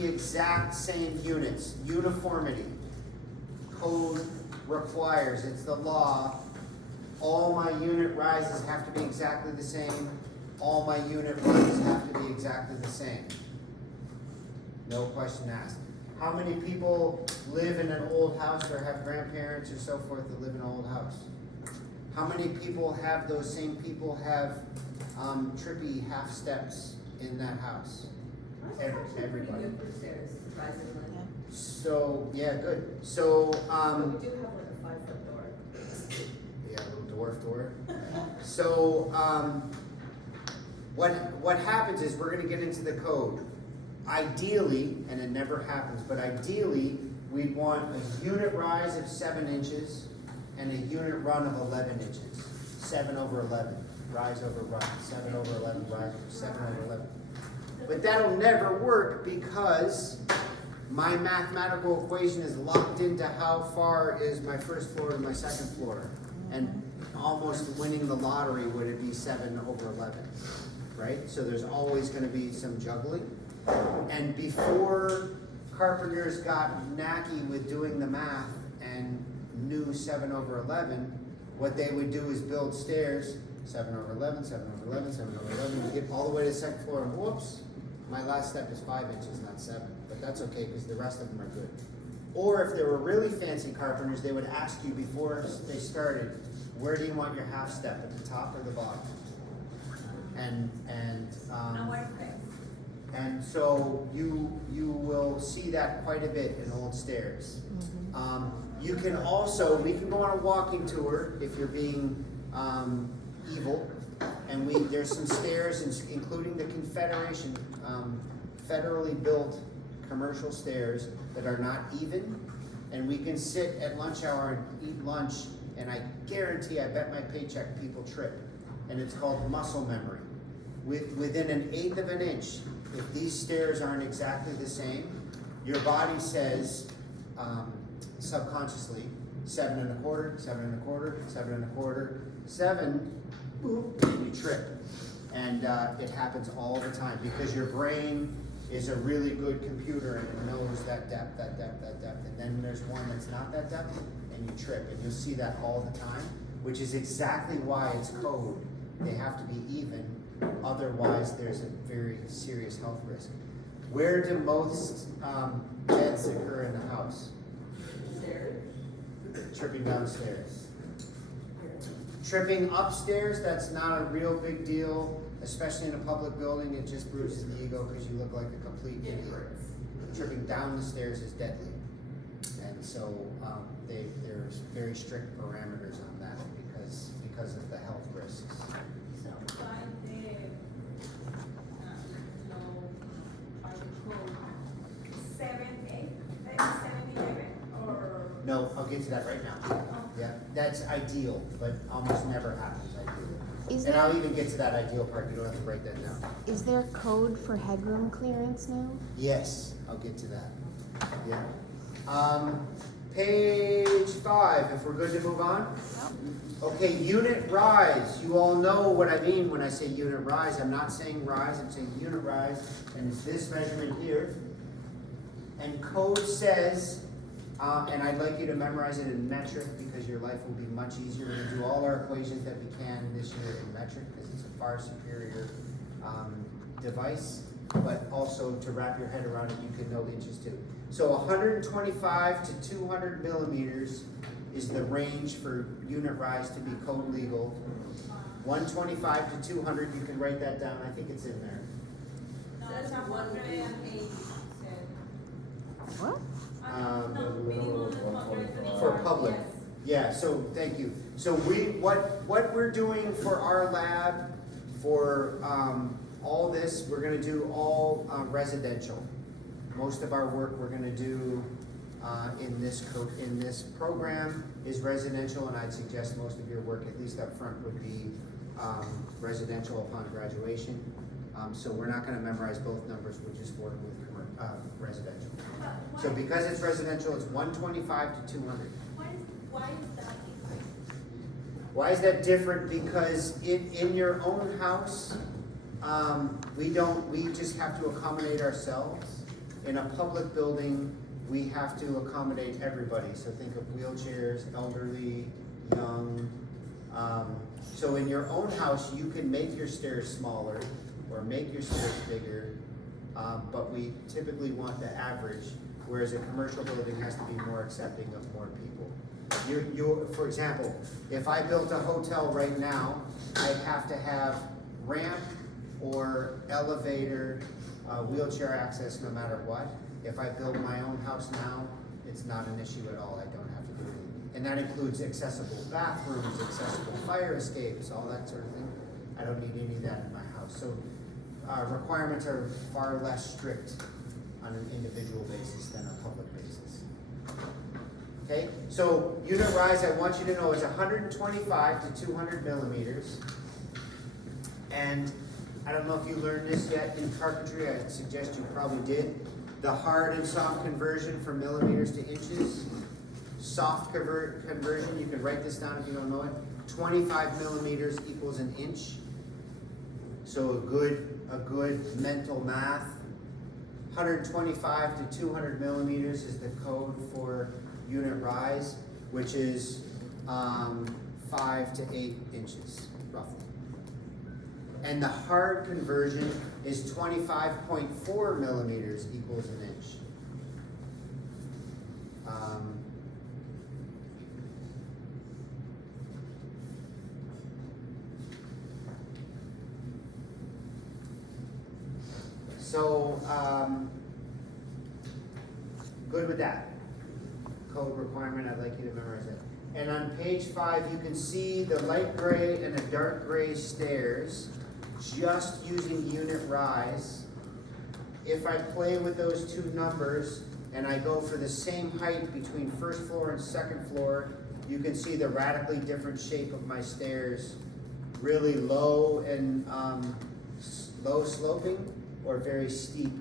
the exact same units, uniformity. Code requires, it's the law, all my unit rises have to be exactly the same, all my unit runs have to be exactly the same. No question asked. How many people live in an old house or have grandparents or so forth that live in an old house? How many people have, those same people have trippy half steps in that house? Everybody. Good for stairs, surprisingly. So, yeah, good. So, We do have like a 5-foot door. yeah, a little dwarf door. So, what happens is we're gonna get into the code. Ideally, and it never happens, but ideally, we'd want a unit rise of 7 inches and a unit run of 11 inches. 7 over 11, rise over run. 7 over 11, rise over 7 over 11. But that'll never work because my mathematical equation is locked into how far is my first floor to my second floor. And almost winning the lottery would it be 7 over 11, right? So there's always gonna be some juggling. And before carpenters got knacky with doing the math and knew 7 over 11, what they would do is build stairs, 7 over 11, 7 over 11, 7 over 11, you get all the way to the second floor and whoops, my last step is 5 inches, not 7. But that's okay because the rest of them are good. Or if they were really fancy carpenters, they would ask you before they started, where do you want your half step, at the top or the bottom? And so you will see that quite a bit in old stairs. You can also, we can go on a walking tour if you're being evil. And there's some stairs, including the Confederation, federally built commercial stairs that are not even. And we can sit at lunch hour and eat lunch, and I guarantee, I bet my paycheck people trip. And it's called muscle memory. Within 1/8 of an inch, if these stairs aren't exactly the same, your body says, subconsciously, 7 1/4, 7 1/4, 7 1/4, 7, boop, and you trip. And it happens all the time because your brain is a really good computer and it knows that depth, that depth, that depth. And then there's one that's not that depth and you trip. And you'll see that all the time, which is exactly why it's code. They have to be even, otherwise there's a very serious health risk. Where do most deaths occur in the house? Stairs. Tripping downstairs. Tripping upstairs, that's not a real big deal, especially in a public building. It just bruises the ego because you look like a complete idiot. Tripping down the stairs is deadly. And so there's very strict parameters on that because of the health risks. So by the by the code 7, 8, 7, 11, or No, I'll get to that right now. Yeah, that's ideal, but almost never happens ideally. And I'll even get to that ideal part, you don't have to break that down. Is there code for headroom clearance now? Yes, I'll get to that. Yeah. Page 5, if we're good to move on. Okay, unit rise. You all know what I mean when I say unit rise. I'm not saying rise, I'm saying unit rise. And it's this measurement here. And code says, and I'd like you to memorize it in metric because your life will be much easier. We're gonna do all our equations that we can this year in metric because it's a far superior device. But also to wrap your head around it, you can know inches too. So 125 to 200 millimeters is the range for unit rise to be code legal. 125 to 200, you can write that down. I think it's in there. says 180. What? No, minimum is 180. For public. Yes. Yeah, so thank you. So what we're doing for our lab, for all this, we're gonna do all residential. Most of our work we're gonna do in this program is residential, and I'd suggest most of your work, at least up front, would be residential upon graduation. So we're not gonna memorize both numbers, we'll just work with residential. So because it's residential, it's 125 to 200. Why is that different? Why is that different? Because in your own house, we just have to accommodate ourselves. in a public building, we have to accommodate everybody, so think of wheelchairs, elderly, young. So in your own house, you can make your stairs smaller or make your stairs bigger, but we typically want the average, whereas a commercial building has to be more accepting of more people. For example, if I built a hotel right now, I'd have to have ramp or elevator, wheelchair access no matter what. If I build my own house now, it's not an issue at all, I don't have to do it. And that includes accessible bathrooms, accessible fire escapes, all that sort of thing. I don't need any of that in my house. So requirements are far less strict on an individual basis than a public basis. Okay, so unit rise, I want you to know, is 125 to 200 millimeters. And I don't know if you learned this yet in carpentry, I suggest you probably did. The hard and soft conversion from millimeters to inches. Soft conversion, you can write this down if you don't know it. 25 millimeters equals an inch. So a good mental math. 125 to 200 millimeters is the code for unit rise, which is 5 to 8 inches, roughly. And the hard conversion is 25.4 millimeters equals an inch. Good with that. Code requirement, I'd like you to memorize it. And on page 5, you can see the light gray and the dark gray stairs, just using unit rise. If I play with those two numbers and I go for the same height between first floor and second floor, you can see the radically different shape of my stairs. Really low and low sloping or very steep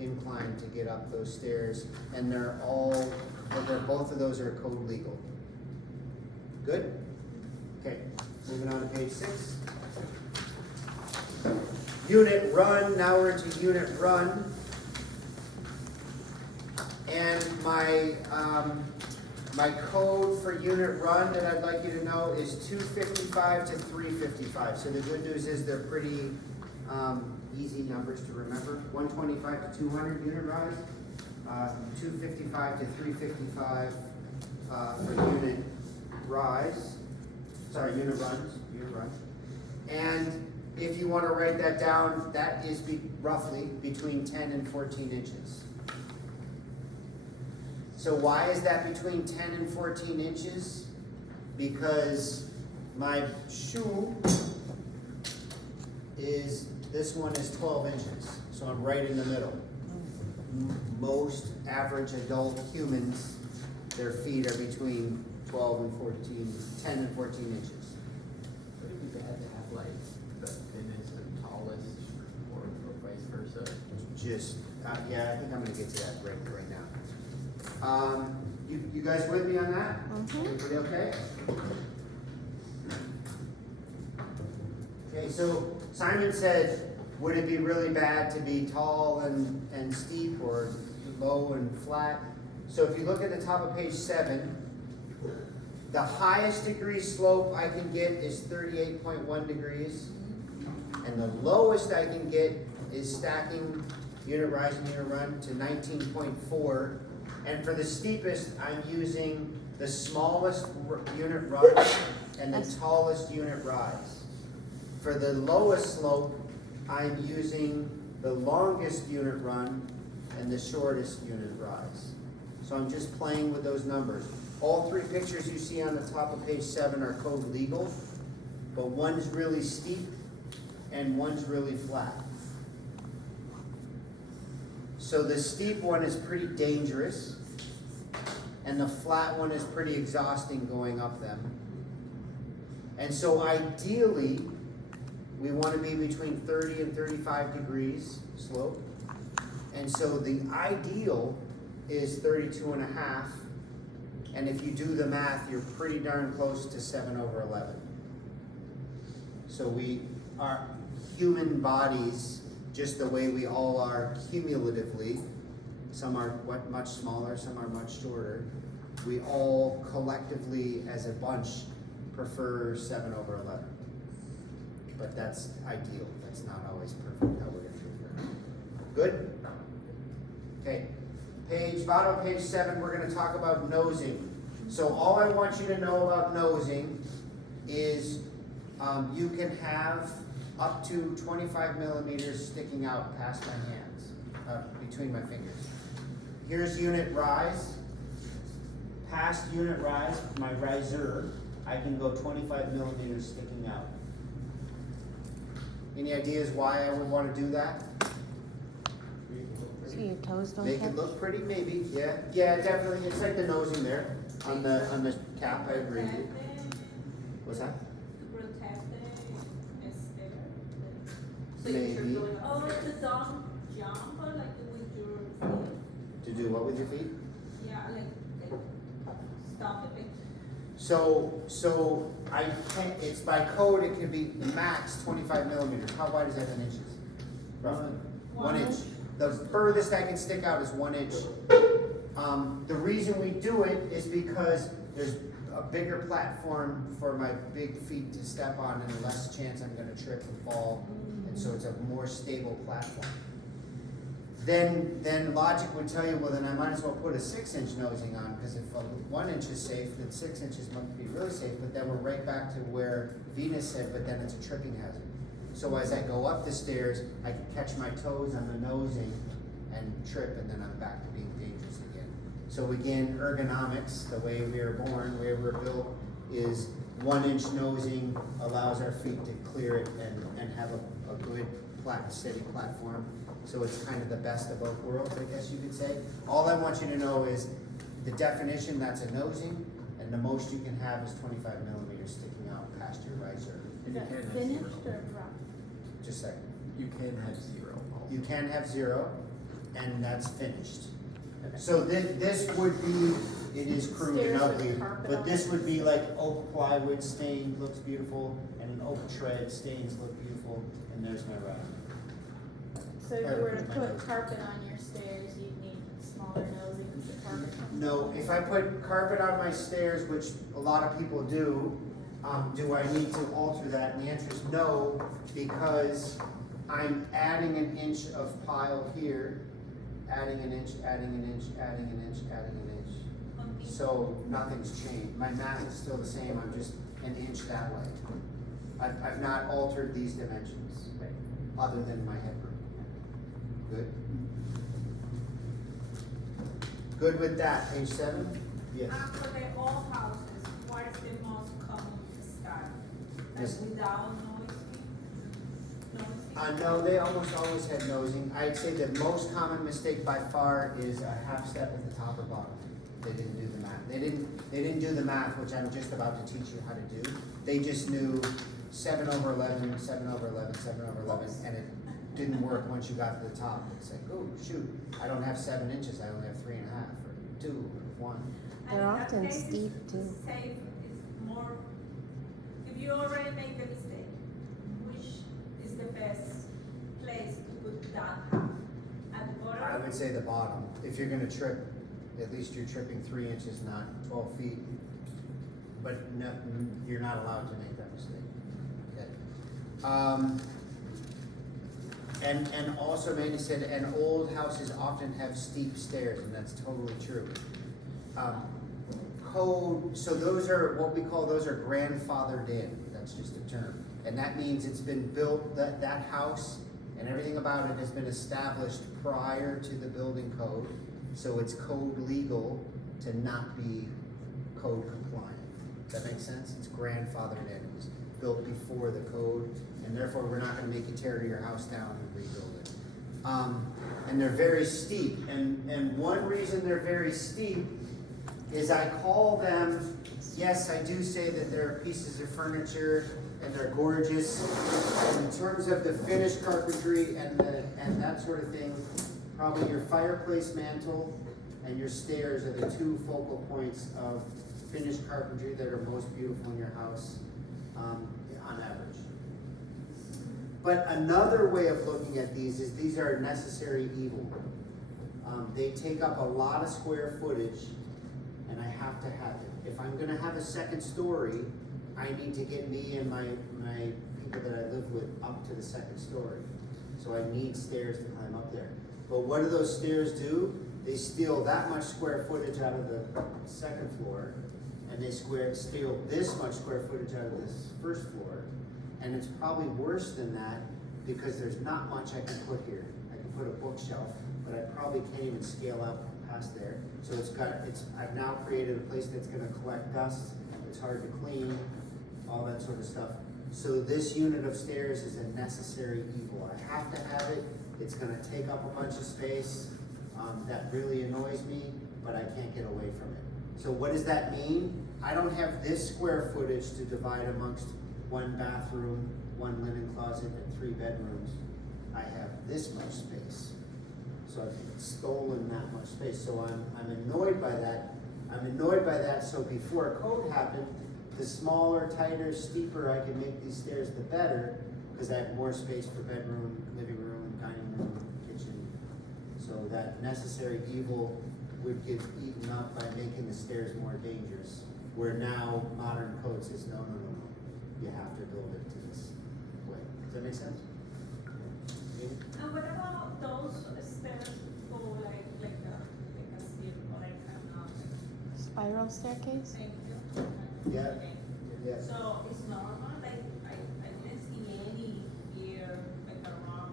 incline to get up those stairs. And both of those are code legal. Good? Okay, moving on to page 6. Unit run, now we're into unit run. And my code for unit run that I'd like you to know is 255 to 355. So the good news is they're pretty easy numbers to remember. 125 to 200 unit rise, 255 to 355 for unit rise. Sorry, unit runs. And if you want to write that down, that is roughly between 10 and 14 inches. So why is that between 10 and 14 inches? Because my shoe this one is 12 inches, so I'm right in the middle. Most average adult humans, their feet are between 12 and 14, 10 and 14 inches. Would it be bad to have like the thinnest and tallest, or vice versa? Yeah, I think I'm gonna get to that right now. You guys with me on that? Everybody okay? Okay, so Simon said, would it be really bad to be tall and steep or low and flat? So if you look at the top of page 7, the highest degree slope I can get is 38.1 degrees. And the lowest I can get is stacking unit rise and unit run to 19.4. And for the steepest, I'm using the smallest unit run and the tallest unit rise. For the lowest slope, I'm using the longest unit run and the shortest unit rise. So I'm just playing with those numbers. All 3 pictures you see on the top of page 7 are code legal, but one's really steep and one's really flat. So the steep one is pretty dangerous, and the flat one is pretty exhausting going up them. And so ideally, we want to be between 30 and 35 degrees slope. And so the ideal is 32.5. And if you do the math, you're pretty darn close to 7/11. So our human bodies, just the way we all are cumulatively, some are much smaller, some are much shorter. We all collectively, as a bunch, prefer 7/11. But that's ideal, that's not always perfect how we're gonna do it. Good? Okay, bottom of page 7, we're gonna talk about nosing. So all I want you to know about nosing is you can have up to 25 millimeters sticking out past my hands, between my fingers. Here's unit rise. Past unit rise, my riser, I can go 25 millimeters sticking out. Any ideas why I would want to do that? So your toes don't Make touch? it look pretty, maybe, yeah, definitely, it's like the nosing there, on the cap, I agree with you. What's that? To protect the stair. So you're Maybe. going up Or the stairs. to don't jump, like with your feet. To do what with your feet? Yeah, like stop the picture. So I can't, it's by code, it can be max 25 millimeters, how wide is that in inches? Roughly? 1 inch. The furthest I can stick out is 1 inch. The reason we do it is because there's a bigger platform for my big feet to step on and less chance I'm gonna trip and fall, and so it's a more stable platform. Then logic would tell you, well, then I might as well put a 6-inch nosing on, because if 1 inch is safe, then 6 inches must be really safe, but then we're right back to where Venus said, but then it's a tripping hazard. So as I go up the stairs, I can catch my toes on the nosing and trip, and then I'm back to being dangerous again. So again, ergonomics, the way we are born, the way we're built, is 1 inch nosing allows our feet to clear it and have a good steady platform. So it's kind of the best of both worlds, I guess you could say. All I want you to know is the definition, that's a nosing, and the most you can have is 25 millimeters sticking out past your riser. And you can have Finished zero. or dropped? Just a second. You can have 0 also. You can have 0, and that's finished. So this would be, it is crude and Stairs with ugly, carpet but on this it. would be like oak plywood stained, looks beautiful, and an oak tread stains look beautiful, and there's my riser. So if Or you were to my put nose. carpet on your stairs, you'd need smaller nosing because the carpet comes. No, if I put carpet on my stairs, which a lot of people do I need to alter that? And the answer is no, because I'm adding an inch of pile here, adding an inch, adding an inch, adding an inch, adding an inch. So nothing's changed. My math is still the same, I'm just an inch that way. I've not altered these dimensions, other than my headroom. Good? Good with that, page 7? Yes. For the old houses, what is the most common style? Yes. Like without noisy? No, they almost always had nosing. I'd say the most common mistake by far is a half step at the top or bottom. They didn't do the math. They didn't do the math, which I'm just about to teach you how to do. They just knew 7/11, 7/11, 7/11, and it didn't work once you got to the top. It's like, oh, shoot, I don't have 7 inches, I only have 3.5, or 2, or 1. And They're in that often case, it's steep, too. Safe is more, if you already make the mistake, which is the best place to put that house? At the bottom? I would say the bottom. If you're gonna trip, at least you're tripping 3 inches, not 12 feet. But no, you're not allowed to make that mistake. Okay. And also Mandy said, and old houses often have steep stairs, and that's totally true. Code, so those are, what we call, those are grandfathered in, that's just a term. And that means it's been built, that house and everything about it has been established prior to the building code. So it's code legal to not be code compliant. Does that make sense? It's grandfathered in, it was built before the code, and therefore we're not gonna make you tear your house down and rebuild it. And they're very steep, and one reason they're very steep is I call them, yes, I do say that they're pieces of furniture and they're gorgeous. And in terms of the finished carpentry and that sort of thing, probably your fireplace mantle and your stairs are the 2 focal points of finished carpentry that are most beautiful in your house, on average. But another way of looking at these is these are necessary evil. They take up a lot of square footage, and I have to have it. If I'm gonna have a second story, I need to get me and my people that I live with up to the second story. So I need stairs to climb up there. But what do those stairs do? They steal that much square footage out of the second floor, and they steal this much square footage out of this first floor. And it's probably worse than that, because there's not much I can put here. I can put a bookshelf, but I probably can't even scale out past there. So I've now created a place that's gonna collect dust, it's hard to clean, all that sort of stuff. So this unit of stairs is a necessary evil. I have to have it, it's gonna take up a bunch of space, that really annoys me, but I can't get away from it. So what does that mean? I don't have this square footage to divide amongst one bathroom, one linen closet, and 3 bedrooms. I have this much space. So I've stolen that much space, so I'm annoyed by that. I'm annoyed by that, so before code happened, the smaller, tighter, steeper I can make these stairs, the better, because I have more space for bedroom, living room, dining room, kitchen. So that necessary evil would get eaten up by making the stairs more dangerous. Where now modern code says, no, you have to build it to this way. Does that make sense? And what about those stairs go like a zip, like Spiral staircase? thank you. Yeah. Yeah. So it's normal, like I didn't see any here like around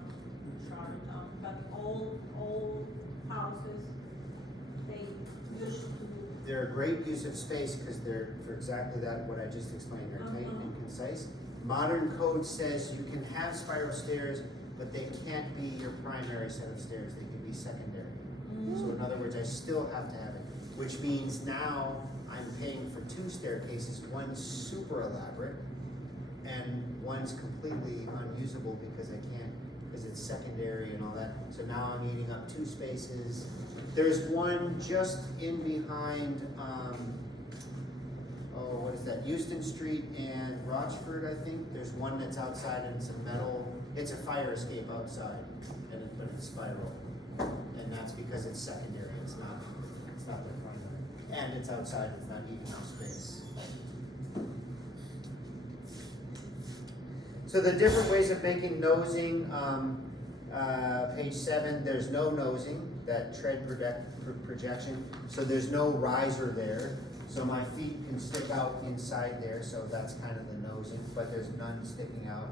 Charlottetown, but old houses, they used to. They're a great use of space because they're for exactly that, what I just explained, they're tight and concise. Modern code says you can have spiral stairs, but they can't be your primary set of stairs, they can be secondary. So in other words, I still have to have it, which means now I'm paying for 2 staircases, one's super elaborate, and one's completely unusable because because it's secondary and all that. So now I'm eating up 2 spaces. There's one just in behind, what is that, Houston Street and Rochford, I think. There's one that's outside and it's a metal, it's a fire escape outside, but it's spiral. And that's because it's secondary, it's not the primary. And it's outside, it's not eating up space. So the different ways of making nosing, page 7, there's no nosing, that tread projection, so there's no riser there. So my feet can stick out inside there, so that's kind of the nosing, but there's none sticking out.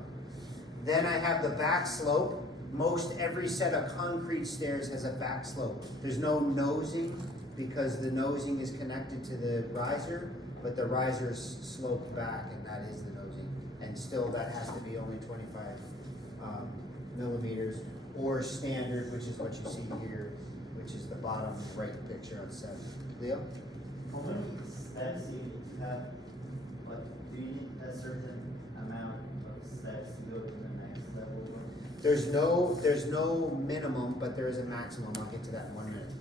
Then I have the back slope. Most every set of concrete stairs has a back slope. There's no nosing because the nosing is connected to the riser, but the riser's sloped back and that is the nosing. And still that has to be only 25 millimeters or standard, which is what you see here, which is the bottom right picture on 7. Leo? How many steps do you need to have? Like, do you need a certain amount of steps to go to the next level? There's no minimum, but there is a maximum. I'll get to that in 1 minute.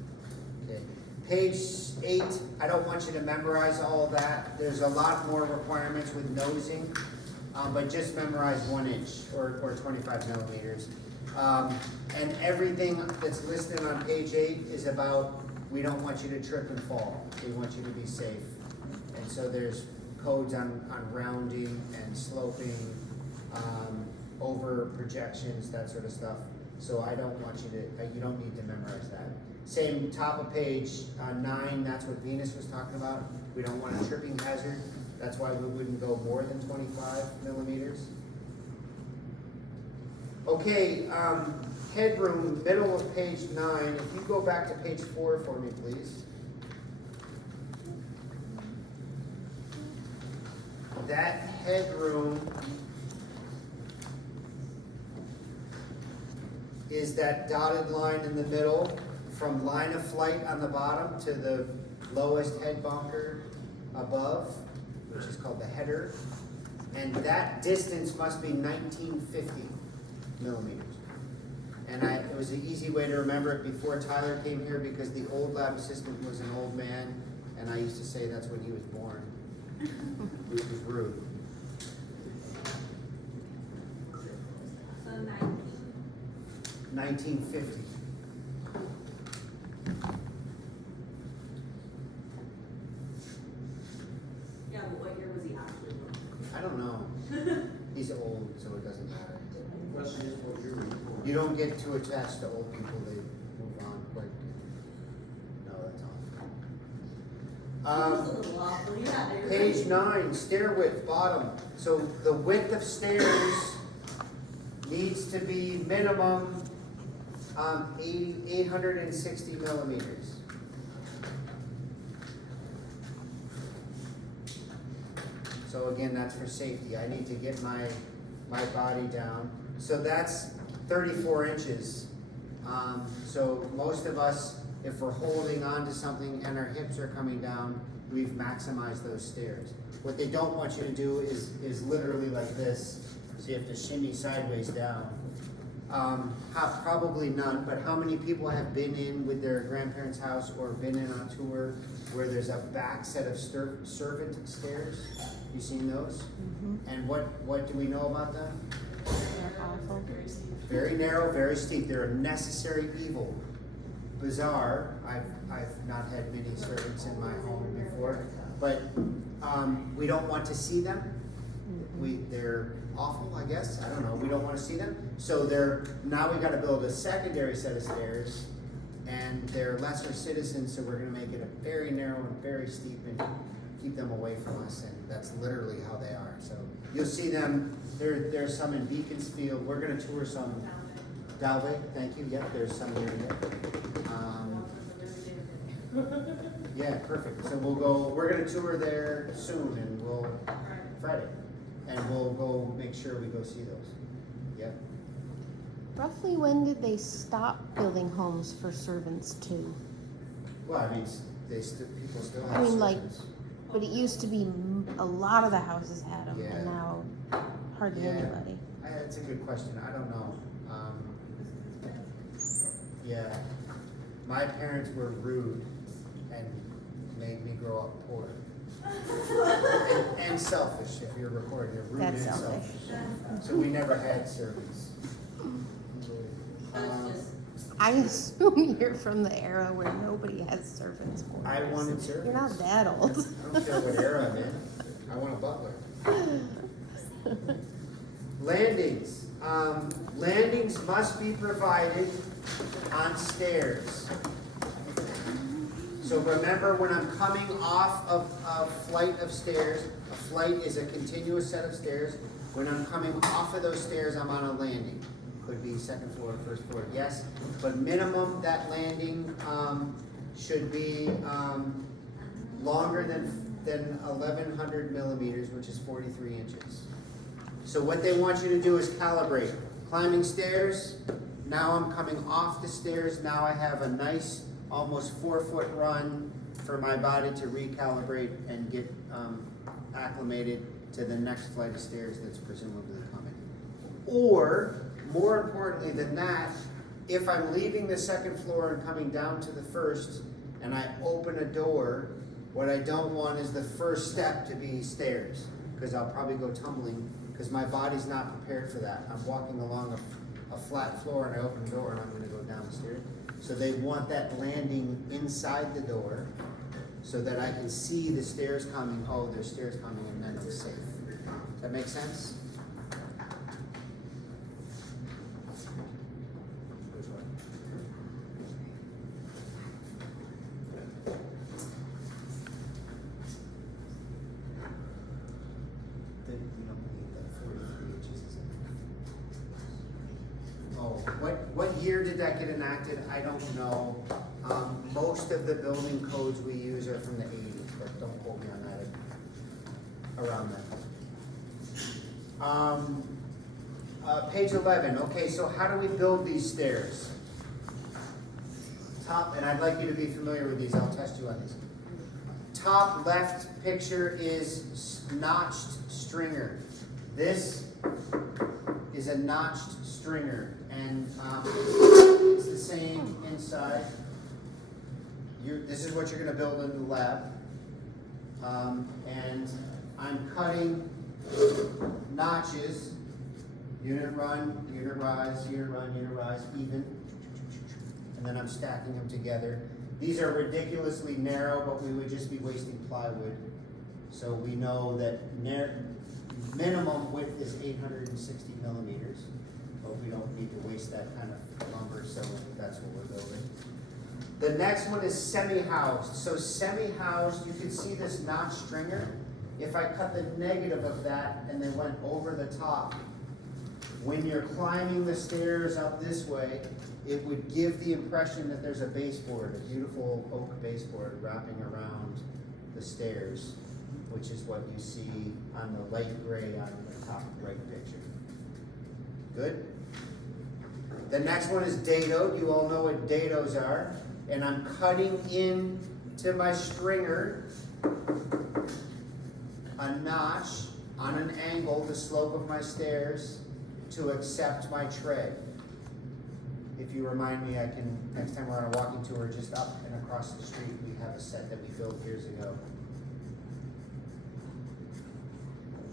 Okay. Page 8, I don't want you to memorize all of that. There's a lot more requirements with nosing, but just memorize 1 inch or 25 millimeters. And everything that's listed on page 8 is about, we don't want you to trip and fall. We want you to be safe. And so there's codes on rounding and sloping, over projections, that sort of stuff. So I don't want you to, you don't need to memorize that. Same top of page 9, that's what Venus was talking about. We don't want a tripping hazard. That's why we wouldn't go more than 25 millimeters. Okay, headroom, middle of page 9. If you go back to page 4 for me, please. That headroom is that dotted line in the middle from line of flight on the bottom to the lowest head bunker above, which is called the header. And that distance must be 1950 millimeters. And it was an easy way to remember it before Tyler came here because the old lab assistant was an old man, and I used to say that's when he was born, which was rude. So 19. 1950. doesn't matter. Question is what you're reporting. You don't get too attached to old people, they move on quick. No, that's all. It's a little awful, yeah. you're Page right. 9, stair width, bottom. So the width of stairs needs to be minimum 860 millimeters. So again, that's for safety. I need to get my body down. So that's 34 inches. So most of us, if we're holding on to something and our hips are coming down, we've maximized those stairs. What they don't want you to do is literally like this, so you have to shimmy sideways down. Probably none, but how many people have been in with their grandparents' house or been in on tour where there's a back set of servant stairs? You seen those? And what do we know about them? They're awful. Very narrow, very steep. They're a necessary evil. Bizarre. I've not had many servants in my home before, but we don't want to see them. They're awful, I guess. I don't know. We don't want to see them. So now we got to build a secondary set of stairs, and they're lesser citizens. So we're going to make it a very narrow and very steep, and keep them away from us. And that's literally how they are. So you'll see them. There's some in Beaconsfield. We're going to tour some. Dalvik, thank you. Yep, there's some here. Yeah, perfect. So we're gonna tour there soon and Friday. And we'll go make sure we go see those. Yep. Roughly when did they stop building homes for servants too? Well, I mean, people still I have mean, like, servants. but it used to be a lot of the houses had them, Yeah. and now hardly Yeah. anybody. That's a good question. I don't know. Yeah. My parents were rude and made me grow up poor. and selfish, if you're recording. You're rude That's and selfish. So we never had servants. That's just, I assume you're from the era where nobody has servants' quarters. I wanted servants. You're not that old. I don't care what era I'm in. I want a butler. Landings. Landings must be provided on stairs. So remember, when I'm coming off of a flight of stairs, a flight is a continuous set of stairs. When I'm coming off of those stairs, I'm on a landing. Could be second floor, first floor, yes. But minimum, that landing should be longer than 1,100 millimeters, which is 43 inches. So what they want you to do is calibrate. Climbing stairs, now I'm coming off the stairs, now I have a nice, almost 4-foot run for my body to recalibrate and get acclimated to the next flight of stairs that's presumably coming. Or, more importantly than that, if I'm leaving the second floor and coming down to the first, and I open a door, what I don't want is the first step to be stairs, because I'll probably go tumbling, because my body's not prepared for that. I'm walking along a flat floor and I open the door and I'm gonna go down the stairs. So they want that landing inside the door so that I can see the stairs coming. Oh, there's stairs coming, and then I'm safe. Does that make sense? What year did that get enacted? I don't know. Most of the building codes we use are from the 80s, but don't quote me on that. Around that. Page 11. Okay, so how do we build these stairs? Top, and I'd like you to be familiar with these. I'll test you on these. Top left picture is notched stringer. This is a notched stringer, and it's the same inside. This is what you're going to build in the lab, and I'm cutting notches, unit run, unit rise, unit run, unit rise, even, and then I'm stacking them together. These are ridiculously narrow, but we would just be wasting plywood, so we know that minimum width is 860 millimeters, but we don't need to waste that kind of lumber, so that's what we're building. The next one is semi-housed. So semi-housed, you can see this notch stringer. If I cut the negative of that and then went over the top, when you're climbing the stairs up this way, it would give the impression that there's a baseboard, a beautiful oak baseboard wrapping around the stairs, which is what you see on the light gray on the top right picture. Good? The next one is dadoed. You all know what dados are. And I'm cutting in to my stringer a notch on an angle, the slope of my stairs, to accept my tread. If you remind me, I can, next time we're on a walking tour, just up and across the street, we have a set that we built years ago.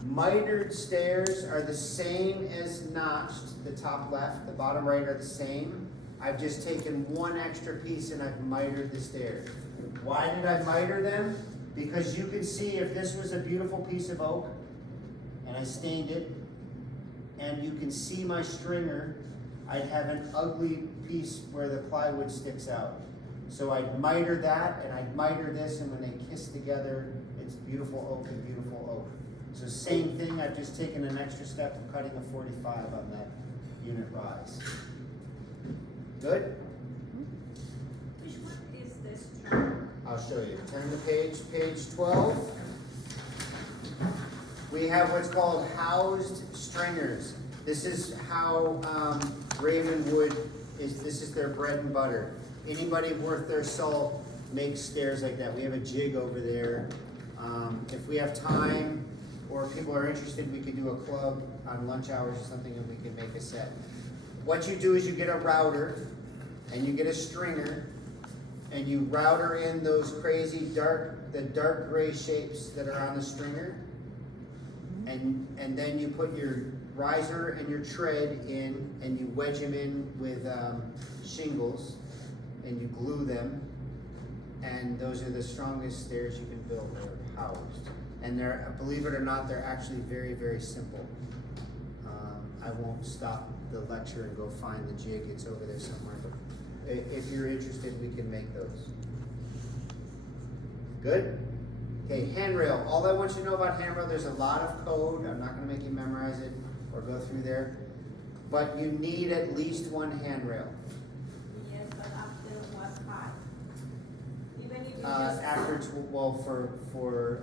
Mitered stairs are the same as notched. The top left, the bottom right are the same. I've just taken one extra piece and I've mitered the stairs. Why did I miter them? Because you can see if this was a beautiful piece of oak and I stained it, and you can see my stringer, I'd have an ugly piece where the plywood sticks out. So I'd miter that and I'd miter this, and when they kiss together, it's beautiful oak and beautiful oak. So same thing, I've just taken an extra step of cutting a 45 on that unit rise. Good? Which one is this term? I'll show you. Turn the page, page 12. We have what's called housed stringers. This is how Ravenwood this is their bread and butter. Anybody worth their salt makes stairs like that. We have a jig over there. If we have time or if people are interested, we could do a club on lunch hours or something and we could make a set. What you do is you get a router and you get a stringer and you router in those crazy the dark gray shapes that are on the stringer. And then you put your riser and your tread in and you wedge them in with shingles and you glue them. And those are the strongest stairs you can build. They're housed. And they're, believe it or not, they're actually very, very simple. I won't stop the lecture and go find the jig. It's over there somewhere. But if you're interested, we can make those. Good? Okay, handrail. All I want you to know about handrail, there's a lot of code. I'm not going to make you memorize it or go through there. But you need at least one handrail. Yes, but after what height? Even if it's After, for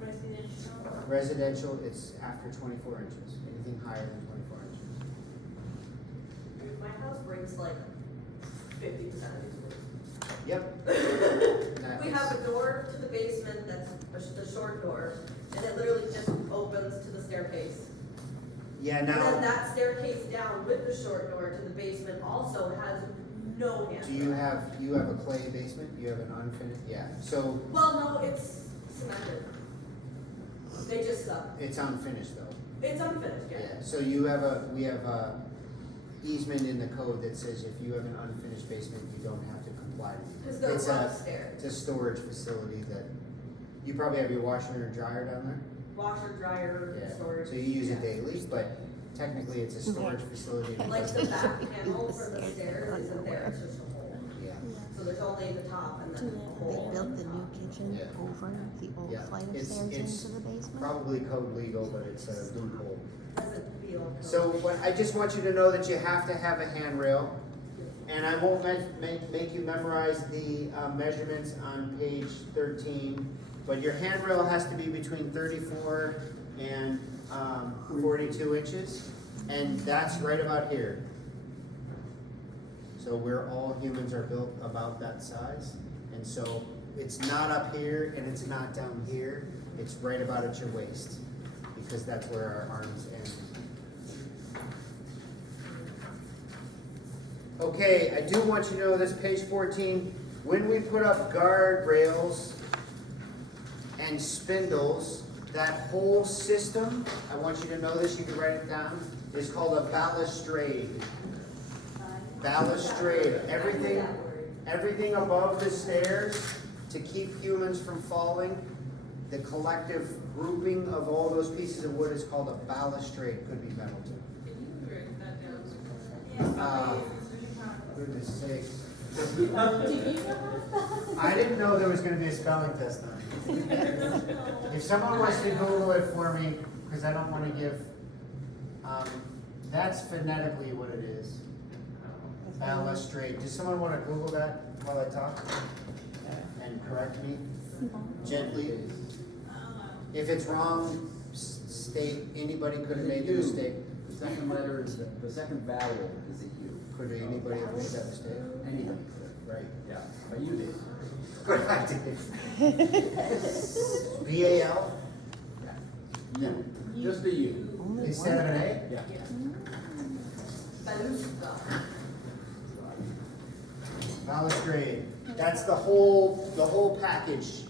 residential. residential, it's after 24 inches. Anything higher than 24 inches. My house breaks like 50% of these rules. Yep. We have a door to the basement that's the short door, and it literally just opens to the staircase. Yeah, And then now, that staircase down with the short door to the basement also has no handrail. do you have a clay basement? You have an unfinished, yeah. So Well, no, it's cemented. They just suck. it's unfinished though. It's unfinished, yeah. Yeah, so we have a easement in the code that says if you have an unfinished basement, you don't have to comply. Because they're It's upstairs. It's a storage facility that, you probably have your washer and dryer down there? Washer, dryer, Yeah. storage. So you use it yeah. daily, but technically it's a storage facility. Like the back panel for the stairs isn't there, it's just a hole. Yeah, So there's only the top and then a They hole. built in the new top. kitchen Yeah. over the old Yeah. flight of It's- stairs it's into the basement. probably code legal, but it's a loophole. Doesn't feel. So what, I just want you to know that you have to have a handrail. And I won't make you memorize the measurements on page 13, but your handrail has to be between 34 and 42 inches, and that's right about here. So all humans are built about that size, and so it's not up here and it's not down here, it's right about at your waist, because that's where our arms end. Okay, I do want you to know this, page 14, when we put up guardrails and spindles, that whole system, I want you to know this, you can write it down, is called a balustrade. Balustrade, everything above the stairs to keep humans from falling the collective grouping of all those pieces of wood is called a balustrade, could be metal too. Can you break that down? Goodness sakes. I didn't know there was gonna be a spelling test on it. If someone wants to Google it for me, because I don't wanna give, that's phonetically what it is. Balustrade. Does someone wanna Google that while I talk? And correct me gently? If it's wrong, state, anybody could have made the mistake. The second letter is, the second vowel is a U. Could anybody have made that mistake? Anybody could, Right. yeah, but you did. Good, I did. B-A-L No, just a U. Only instead of one. an A? Yeah. Balustrade. Balustrade, that's the whole package.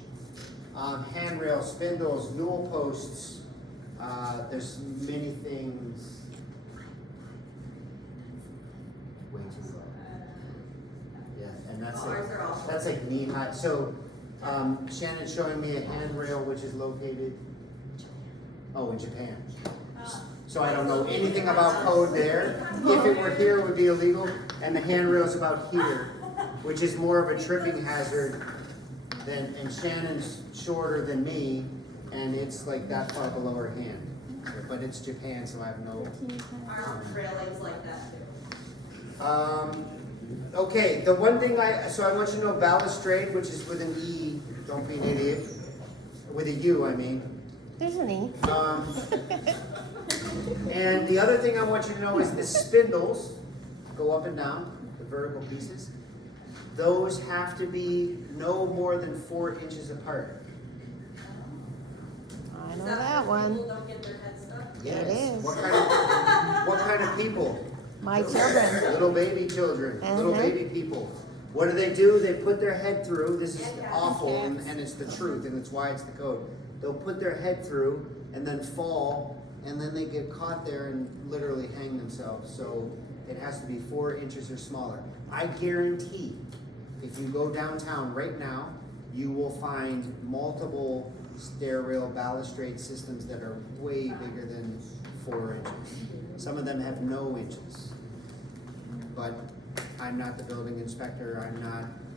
Handrails, spindles, newel posts, there's many things. Way too low. Yeah, and that's Ours are all. that's like knee high, so, Shannon's showing me a handrail which is located, in Japan. So I don't know anything about code there. If it were here, it would be illegal, and the handrail's about here, which is more of a tripping hazard than, and Shannon's shorter than me, and it's like that far below her hand. But it's Japan, so I have no. Our railings like that too. Okay, the one thing so I want you to know balustrade, which is with an E, don't be an idiot, with a U, I mean. There's an E. And the other thing I want you to know is the spindles go up and down, the vertical pieces. Those have to be no more than 4 inches apart. I Is know that that where one. people don't get their heads stuck? Yes. is. What kind of people? My children. Little baby children, little Uh-huh. baby people. What do? They put their head through, this is Yeah. awful, and it's the truth, and it's why it's the code. They'll put their head through and then fall, and then they get caught there and literally hang themselves, so it has to be 4 inches or smaller. I guarantee, if you go downtown right now, you will find multiple stair rail balustrade systems that are way bigger than 4 inches. Some of them have no inches. But I'm not the building inspector,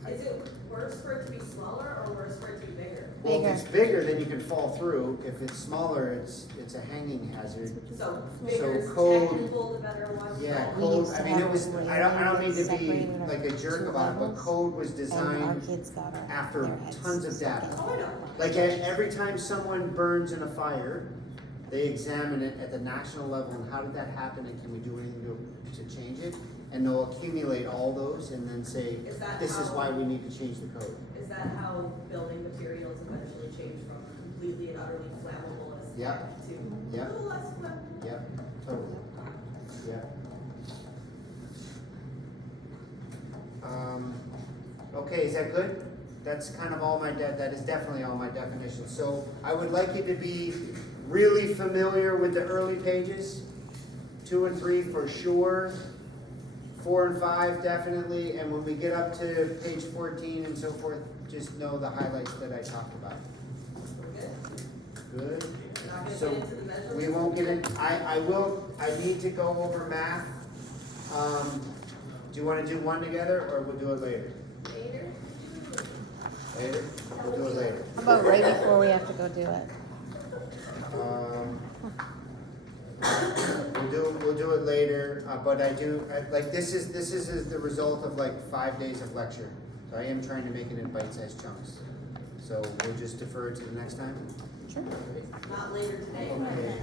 Is it worse for it to be smaller or worse for it to be bigger? Well, if it's bigger, then you can fall through. If it's smaller, it's a hanging hazard. So bigger is code- technical, the better one. Yeah, We code, used to I mean, it have was, them I don't mean to be separated our like a jerk two about it, but levels, code was And our designed kids got our. after their heads tons of stuck data. in. Oh, I know. Like every time someone burns in a fire, they examine it at the national level and how did that happen and can we do anything to change it? And they'll accumulate all those and then say, Is that this is how- why we need to change the code. Is that how building materials eventually change from completely and utterly flammable as Yep. to Yep. a little less flammable? Yep, totally. Yep. Okay, is that good? That's kind of all that is definitely all my definitions. So I would like you to be really familiar with the early pages, 2 and 3 for sure, 4 and 5 definitely, and when we get up to page 14 and so forth, just know the highlights that I talked about. We're good? Good? We're not gonna So, get into the measurements? we won't get in, I need to go over math. Do you wanna do one together, or we'll do it later? Later? Later? We'll do it later. How about right before we have to go do it? We'll do it later, but like, this is the result of like 5 days of lecture. So I am trying to make it in bite-sized chunks. So we'll just defer it to the next time? Sure. Not later today. Okay.